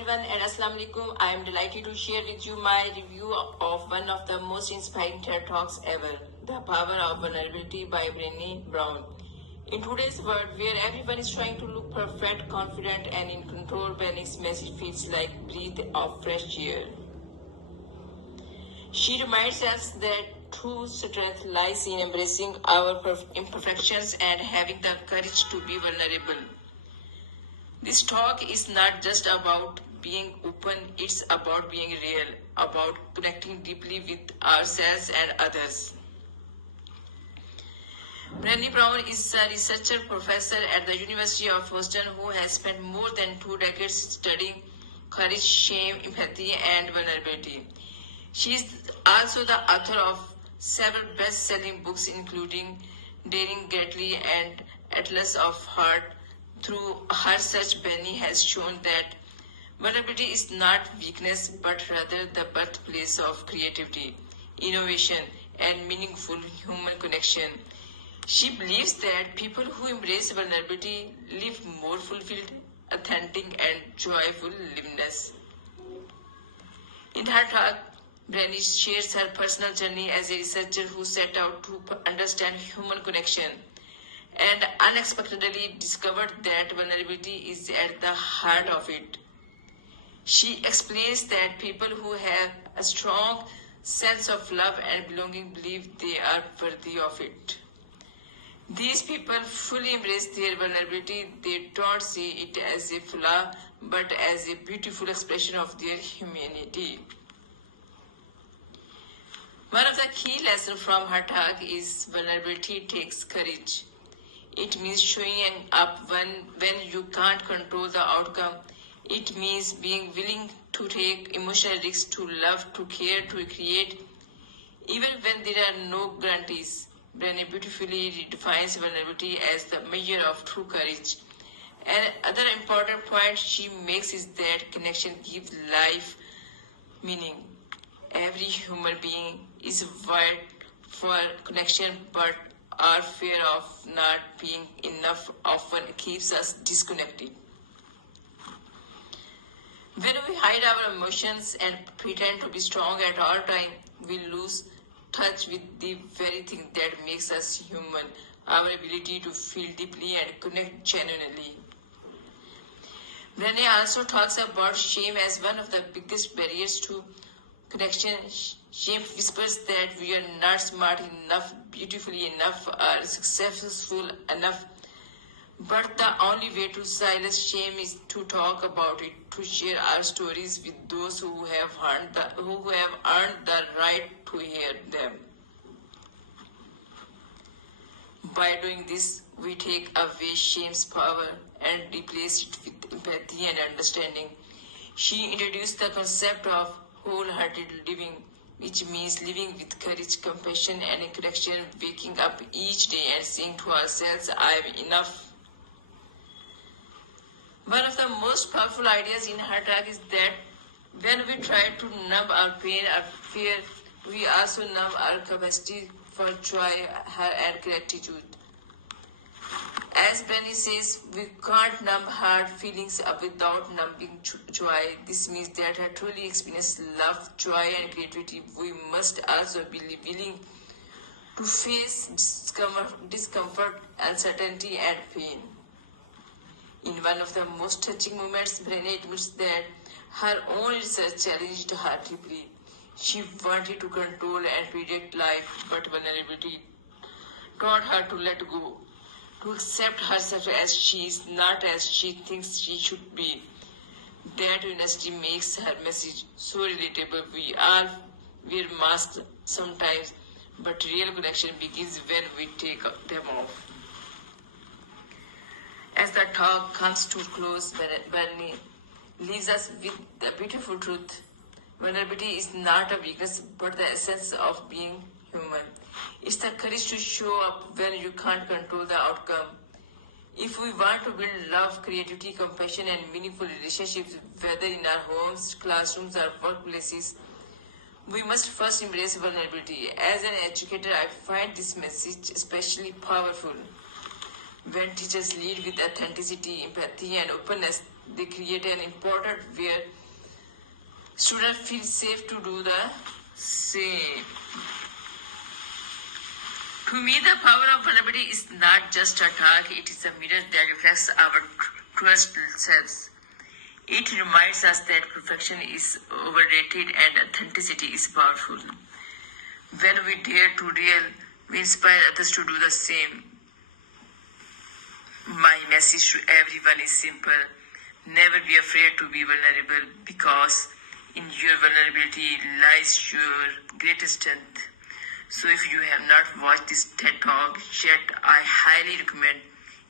everyone and Assalamu alaikum. I am delighted to share with you my review of one of the most inspiring TED Talks ever, The Power of Vulnerability by Brené Brown. In today's world where everyone is trying to look perfect, confident and in control, Brené's message feels like breath of fresh air. She reminds us that true strength lies in embracing our imperfections and having the courage to be vulnerable. This talk is not just about being open, it's about being real, about connecting deeply with ourselves and others. Brené Brown is a researcher professor at the University of Boston who has spent more than 2 decades studying courage, shame, empathy, and vulnerability. She is also the author of several best-selling books including Daring Greatly and Atlas of Heart. Through her research, Brené has shown that vulnerability is not weakness but rather the birthplace of creativity, innovation, and meaningful human connection. She believes that people who embrace vulnerability live more fulfilled, authentic, and joyful lives. In her talk, Brené shares her personal journey as a researcher who set out to understand human connection and unexpectedly discovered that vulnerability is at the heart of it. She explains that people who have a strong sense of love and belonging believe they are worthy of it. These people fully embrace their vulnerability. They don't see it as a flaw but as a beautiful expression of their humanity. One of the key lessons from her talk is vulnerability takes courage. It means showing up when you can't control the outcome. It means being willing to take emotional risks, to love, to care, to create, even when there are no guarantees. Brené beautifully redefines vulnerability as the measure of true courage. Another important point she makes is that connection gives life meaning. Every human being is wired for connection, but our fear of not being enough often keeps us disconnected. When we hide our emotions and pretend to be strong at all times, we lose touch with the very thing that makes us human, our ability to feel deeply and connect genuinely. Brené also talks about shame as one of the biggest barriers to connection. Shame whispers that we are not smart enough, beautifully enough, or successful enough. But the only way to silence shame is to talk about it, to share our stories with those who have earned the right to hear them. By doing this, we take away shame's power and replace it with empathy and understanding. She introduced the concept of wholehearted living, which means living with courage, compassion, and connection, waking up each day and saying to ourselves, I am enough. One of the most powerful ideas in her talk is that when we try to numb our pain or fear, we also numb our capacity for joy and gratitude. As Brené says, we can't numb hard feelings without numbing joy. This means that to truly experience love, joy, and creativity, we must also be willing to face discomfort, uncertainty, and pain. In one of the most touching moments, Brené admits that her own research challenged her deeply. She wanted to control and predict life, but vulnerability taught her to let go, to accept herself as she is, not as she thinks she should be. That honesty makes her message so relatable. We all wear masks sometimes, but real connection begins when we take them off. As the talk comes to close, Brené leaves us with the beautiful truth. Vulnerability is not a weakness, but the essence of being human. It's the courage to show up when you can't control the outcome. If we want to build love, creativity, compassion, and meaningful relationships, whether in our homes, classrooms, or workplaces, we must first embrace vulnerability. As an educator, I find this message especially powerful. When teachers lead with authenticity, empathy, and openness, They create an important where students feel safe to do the same. To me, the power of vulnerability is not just a talk, it is a mirror that reflects our truest selves. It reminds us that perfection is overrated and authenticity is powerful. When we dare to real, we inspire others to do the same. My message to everyone is simple. Never be afraid to be vulnerable because in your vulnerability lies your greatest strength. So if you have not watched this TED Talk yet, I highly recommend.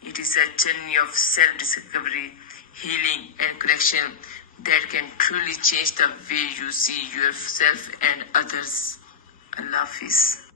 It is a journey of self-discovery, healing and correction that can truly change the way you see yourself and others. Allah Hafiz.